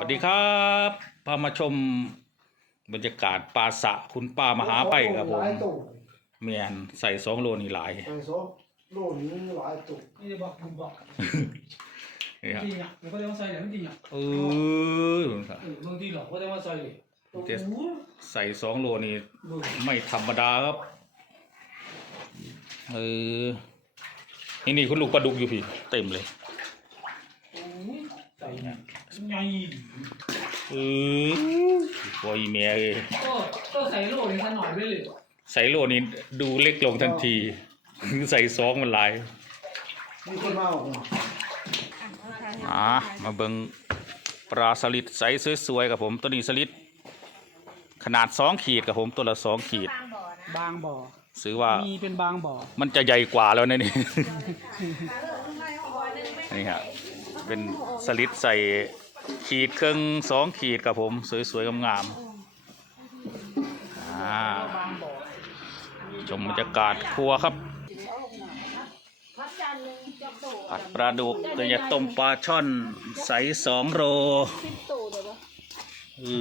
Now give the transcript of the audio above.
สวัสดีครับพามาชมบรรยากาศปลาสะคุณป้ามหาไปครับผมหลายตู้เมียนใส่สองโลนี่หลายไอ้สองโลนี้หลายตู้นี่จะบอกผมบอกนี่ครับจริงอะมันก็ได้มาใส่แต่ไม่จริงอะเออเออบางทีหรอกก็ได้มาใส่เลยเดี๋ยวโอ้โหใส่สองโลนี่ดูไม่ธรรมดาครับเออนี่นี่คุณลูกปลาดุกอยู่พี่เต็มเลยโอ้ยใส่ เนี่ยไงเออโอ้ยเมียเอ้ยก็ก็ใส่โล่นี่สักหน่อยไม่เลยใส่โลนี่ดูเล็กลงทันที ใส่สองมันหลายมีคนมาเอาผมอ่ามาเบิงปลาสลิดใสสวยๆกับผมตัวนี้สลิดขนาดสองขีดกับผมตัวละสองขีด บางบ่อซื้อว่ามีเป็นบางบ่อมันจะใหญ่กว่าแล้วนะนี่ นี่ครับ เป็นสลิดใส่ขีดเครึ่องสองขีดกับผม สวยๆงามๆชมบรรยากาศครัวครับผัดปลาดุกตัวอยต้มปลาช่อนใสสองโลออมี